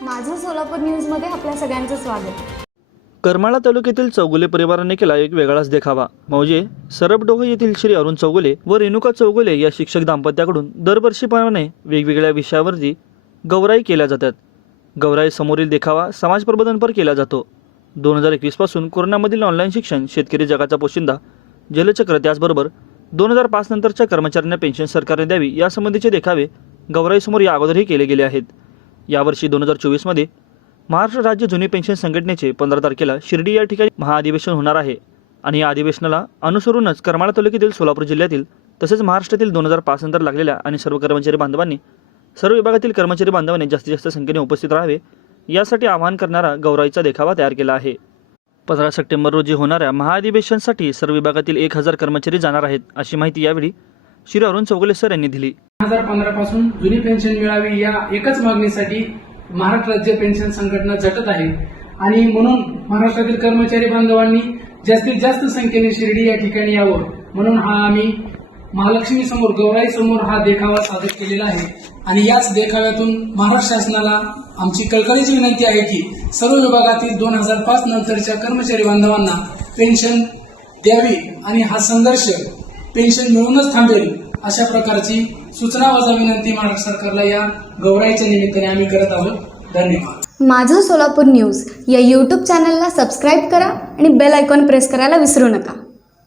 सोलापूर न्यूजमध्ये आपल्या सगळ्यांचं स्वागत. करमाळा तालुक्यातील चौगुले परिवाराने केला एक वेगळाच देखावा. म्हणजे सरबडोह येथील श्री अरुण चौगुले व रेणुका चौगुले या शिक्षक दाम्पत्याकडून दरवर्षीप्रमाणे वेगवेगळ्या विषयावरती गौराई केल्या जातात. गौराई समोरील देखावा समाज प्रबोधनपर केला जातो. दोन हजार एकवीसपासून कोरोनामधील ऑनलाईन शिक्षण शेतकरी जगाचा पोशिंदा जलचक्र त्याचबरोबर दोन हजार पाच नंतरच्या कर्मचाऱ्यांना पेन्शन सरकारने द्यावी यासंबंधीचे देखावे गौराईसमोर या अगोदरही केले गेले आहेत. यावर्षी दोन हजार चोवीसमध्ये महाराष्ट्र राज्य जुनी पेन्शन संघटनेचे पंधरा तारखेला शिर्डी या ठिकाणी महाअधिवेशन होणार आहे. आणि या अधिवेशनाला अनुसरूनच करमाळा तालुक्यातील सोलापूर जिल्ह्यातील तसेच महाराष्ट्रातील दोन हजार पाच नंतर लागलेल्या आणि सर्व कर्मचारी बांधवांनी सर्व विभागातील कर्मचारी बांधवांनी जास्तीत जास्त संख्येने उपस्थित राहावे यासाठी आवाहन करणारा गौराईचा देखावा तयार केला आहे. पंधरा सप्टेंबर रोजी होणाऱ्या महाअधिवेशनसाठी सर्व विभागातील एक हजार कर्मचारी जाणार आहेत अशी माहिती यावेळी श्री अरुण चौगुले सर यांनी दिली. हजार पंधरा पासून जुनी पेन्शन मिळावी या एकच मागणीसाठी महाराष्ट्र राज्य पेन्शन संघटना झटत आहे. आणि म्हणून महाराष्ट्रातील कर्मचारी बांधवांनी जास्तीत जास्त संख्येने शिर्डी या ठिकाणी यावं. म्हणून हा आम्ही महालक्ष्मी समोर गौराई समोर हा देखावा सादर केलेला आहे. आणि याच देखाव्यातून महाराष्ट्र शासनाला आमची कळकळीची विनंती आहे की सर्व विभागातील दोन हजार पाच नंतरच्या कर्मचारी बांधवांना पेन्शन द्यावी आणि हा संघर्ष पेन्शन मिळूनच थांबेल अशा प्रकारची सूचना वजा विनंती महाराष्ट्र सरकारला या गौराईच्या निमित्ताने आम्ही करत आहोत. धन्यवाद. माझं सोलापूर न्यूज या यूट्यूब चॅनलला सबस्क्राईब करा आणि बेल आयकॉन प्रेस करायला विसरू नका.